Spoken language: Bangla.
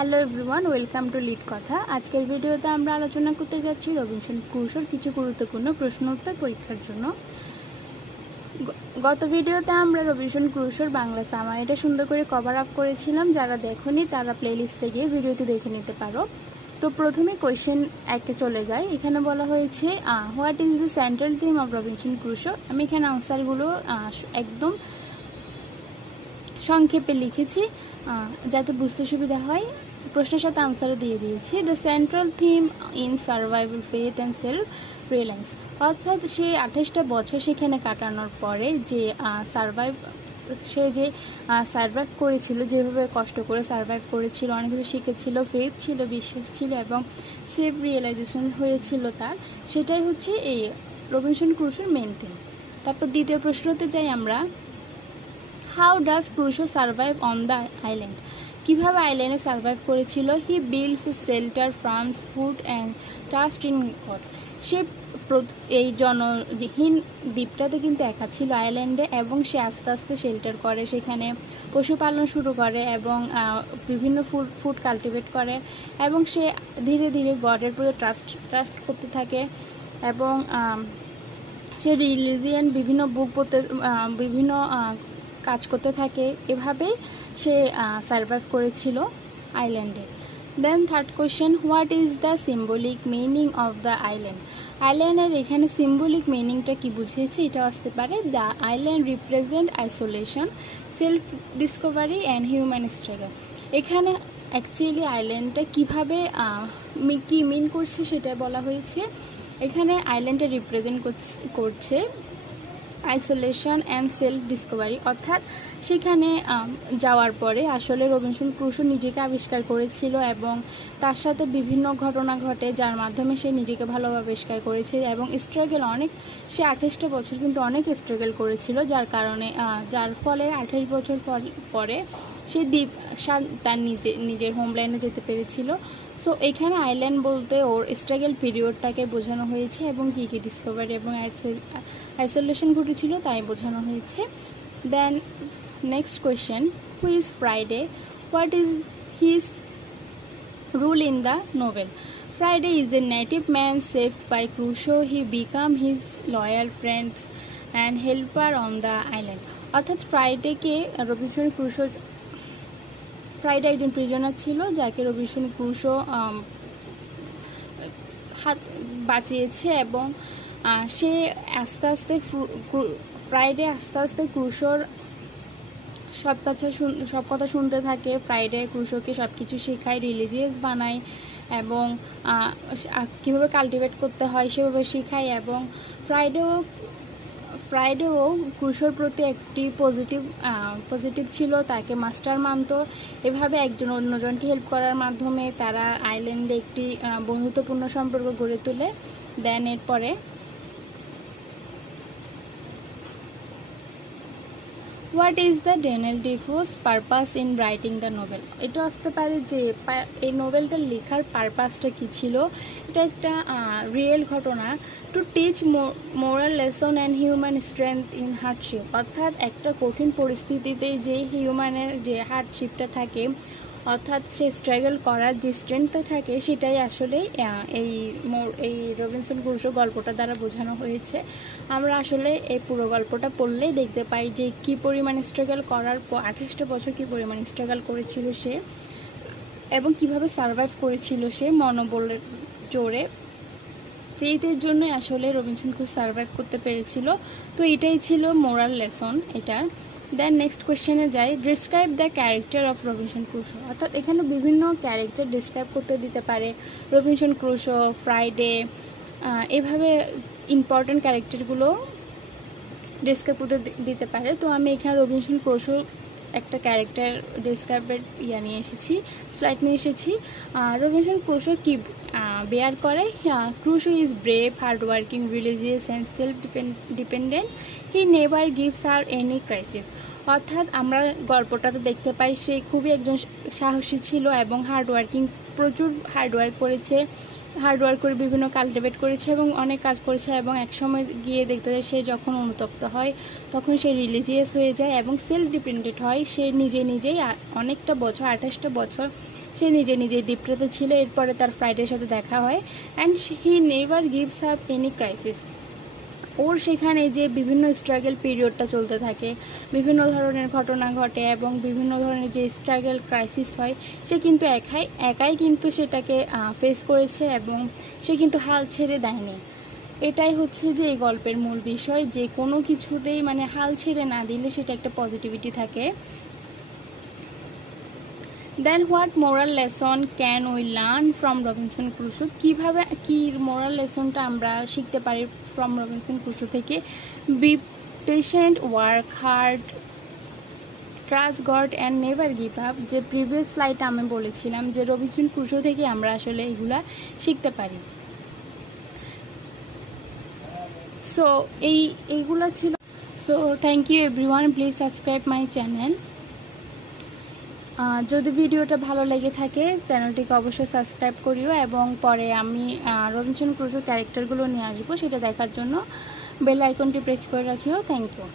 Hello everyone, welcome to lead কথা। আজকের ভিডিওতে আমরা আলোচনা করতে যাচ্ছি রবিনসন ক্রুশোর কিছু গুরুত্বপূর্ণ প্রশ্ন উত্তর পরীক্ষার জন্য। গত ভিডিওতে আমরা রবিনসন ক্রুশোর বাংলা সামারিটা সুন্দর করে কভার আপ করেছিলাম। যারা দেখোনি তারা প্লেলিস্টে গিয়ে ভিডিওটি দেখে নিতে পারো। তো প্রথমে কোয়েশ্চেন একে চলে যায়। এখানে বলা হয়েছে what is the central theme of Robinson Crusoe. আমি এখানে আনসারগুলো একদম সংক্ষেপে লিখেছি যাতে বুঝতে সুবিধা হয়। প্রশ্নের সাথে আনসারও দিয়ে দিয়েছি। The central theme in survival, faith and self reliance, অর্থাৎ সে 28টা বছর সেখানে কাটানোর পরে যে সার্ভাইভ করেছিল, যেভাবে কষ্ট করে সার্ভাইভ করেছিল, অনেক কিছু শিখেছিল, ফেথ ছিল, বিশ্বাস ছিল এবং সেলফ রিয়েলাইজেশন হয়েছিল তার, সেটাই হচ্ছে এই রবিনসন ক্রুশোর মেন থিম। তারপর দ্বিতীয় প্রশ্নতে যাই আমরা। How does Crusoe survive on the island, কীভাবে আইল্যান্ডে সার্ভাইভ করেছিল। He builds a shelter, farms food and trust in God. সে এই জনহীন দ্বীপটাতে কিন্তু একা ছিল আইল্যান্ডে, এবং সে আস্তে আস্তে শেল্টার করে, সেখানে পশুপালন শুরু করে এবং বিভিন্ন ফুড কাল্টিভেট করে, এবং সে ধীরে ধীরে গডের প্রতি ট্রাস্ট করতে থাকে, এবং সে রিলিজিয়ান বিভিন্ন বুক পড়তে, বিভিন্ন কাজ করতে থাকে। এভাবেই সে সার্ভাইভ করেছিল আইল্যান্ডে। Then third question, what is the symbolic meaning of the island. আইল্যান্ডের এখানে সিম্বলিক মিনিংটা কি বুঝিয়েছে, এটা আসতে পারে the island represent isolation, self discovery and human struggle. এখানে অ্যাকচুয়ালি আইল্যান্ডটা কীভাবে কি মিন করছে সেটা বলা হয়েছে। এখানে আইল্যান্ডে রিপ্রেজেন্ট করছে আইসোলেশন অ্যান্ড সেলফ ডিসকভারি, অর্থাৎ সেখানে যাওয়ার পরে আসলে রবিনসন ক্রুশো নিজেকে আবিষ্কার করেছিল, এবং তার সাথে বিভিন্ন ঘটনা ঘটে যার মাধ্যমে সে নিজেকে ভালোভাবে আবিষ্কার করেছে, এবং স্ট্রাগল অনেক, সে 28টা বছর কিন্তু অনেক স্ট্রাগল করেছিল, যার ফলে 28 বছর পরে সে দ্বীপ তার নিজের হোমল্যান্ডে যেতে পেরেছিল। সো এখানে আইল্যান্ড বলতে ওর স্ট্রাগল পিরিয়ডটাকে বোঝানো হয়েছে, এবং কী কী ডিসকভারি এবং আইসোলেশন ঘটেছিল তাই বোঝানো হয়েছে। Then next question, who is Friday, what is his role in the novel. Friday is a native man saved by Crusoe, he become his loyal friends and helper on the island. অর্থাৎ ফ্রাইডে একজন প্রিজনার ছিল যাকে রবিনসন ক্রুশো বাঁচিয়েছে, এবং সে ফ্রাইডে আস্তে আস্তে ক্রুশোর সব কথা শুনতে থাকে। ফ্রাইডে ক্রুশোকে সব কিছু শেখায়, রিলিজিয়াস বানায়, এবং কীভাবে কাল্টিভেট করতে হয় সেভাবে শেখায়, এবং ফ্রাইডেও ক্রুশোর প্রতি একটি পজিটিভ ছিল, তাকে মাস্টার মানত। এভাবে একজন অন্যজনকে হেল্প করার মাধ্যমে তারা আইল্যান্ডে একটি বন্ধুত্বপূর্ণ সম্পর্ক গড়ে তোলে। দেন এরপরে what is the Daniel Defoe's purpose in writing the novel. এটা আসতে পারে যে এই নোভেলটা লেখার পারপাসটা কী ছিল। এটা একটা রিয়েল ঘটনা, to teach moral lesson and human strength in hardship, অর্থাৎ একটা কঠিন পরিস্থিতিতে যে হিউম্যানের যে হার্ডশিপটা থাকে, অর্থাৎ সে স্ট্রাগল করার যে স্ট্রেংথটা থাকে, সেটাই আসলে এই রবিনসন ক্রুশো গল্পটা দ্বারা বোঝানো হয়েছে। আমরা আসলে এই পুরো গল্পটা পড়লেই দেখতে পাই যে কী পরিমাণ স্ট্রাগল করার পর 28টা বছর কী পরিমাণ স্ট্রাগল করেছিল সে, এবং কিভাবে সার্ভাইভ করেছিল সে মনোবলের জোরে। ফেথের জন্য আসলে রবিনসন ক্রুশো সার্ভাইভ করতে পেরেছিল। তো এটাই ছিল মোরাল লেসন এটার। দেন নেক্সট কোয়েশ্চেনে যাই। Describe the character of Robinson Crusoe, অর্থাৎ এখানে বিভিন্ন ক্যারেক্টার ডিসক্রাইব করতে দিতে পারে, রবিনসন ক্রুশো, ফ্রাইডে, এভাবে ইম্পর্টেন্ট ক্যারেক্টারগুলো ডিসক্রাইব করতে দিতে পারে। তো আমি এখানে রবিনসন ক্রুশো একটা ক্যারেক্টার ডিসক্রাইবের স্লাইড নিয়ে এসেছি। রবিনসন ক্রুশো কি বেয়ার করে। Crusoe is brave, hard working, religious and self dependent, he never gives আর এনি ক্রাইসিস। অর্থাৎ আমরা গল্পটাতে দেখতে পাই সে খুবই একজন সাহসী ছিল এবং হার্ড ওয়ার্কিং, প্রচুর হার্ড ওয়ার্ক করেছে, হার্ডওয়ার্ক করে বিভিন্ন কাল্টিভেট করেছে এবং অনেক কাজ করেছে, এবং একসময় গিয়ে দেখতে যায় সে যখন অনুতপ্ত হয় তখন সে রিলিজিয়াস হয়ে যায় এবং সেলফ ডিপেন্ডেন্ট হয়। সে নিজেই অনেকটা বছর, 28টা বছর সে নিজেই ডিপ্রেসে ছিল। এরপরে তার ফ্রাইডের সাথে দেখা হয় and he never gives up any crisis. ওর সেখানে যে বিভিন্ন স্ট্রাগল পিরিয়ডটা চলতে থাকে, বিভিন্ন ধরনের ঘটনা ঘটে এবং বিভিন্ন ধরনের যে স্ট্রাগল ক্রাইসিস হয়, সে কিন্তু একাই কিন্তু সেটাকে ফেস করেছে এবং সে কিন্তু হাল ছেড়ে দেয়নি। এটাই হচ্ছে যে এই গল্পের মূল বিষয়, যে কোনো কিছুতেই মানে হাল ছেড়ে না দিলে সেটা একটা পজিটিভিটি থাকে। Then what moral lesson can we learn from Robinson Crusoe? কীভাবে কি মোরাল লেসনটা আমরা শিখতে পারি ফ্রম রবিনসন ক্রুসো থেকে? Be patient, work hard, trust God and never give up. যে প্রিভিয়াস স্লাইডে আমি বলেছিলাম যে রবিনসন ক্রুসো থেকে আমরা আসলে এগুলা শিখতে পারি। সো এইগুলো ছিল। So thank you everyone, please subscribe my channel. যদি ভিডিওটা ভালো লেগে থাকে চ্যানেলটিকে অবশ্যই সাবস্ক্রাইব করিও, এবং পরে আমি রবিনসন ক্রুসোর ক্যারেক্টারগুলো নিয়ে আসবো, সেটা দেখার জন্য বেল আইকনটি প্রেস করে রাখিও। Thank you.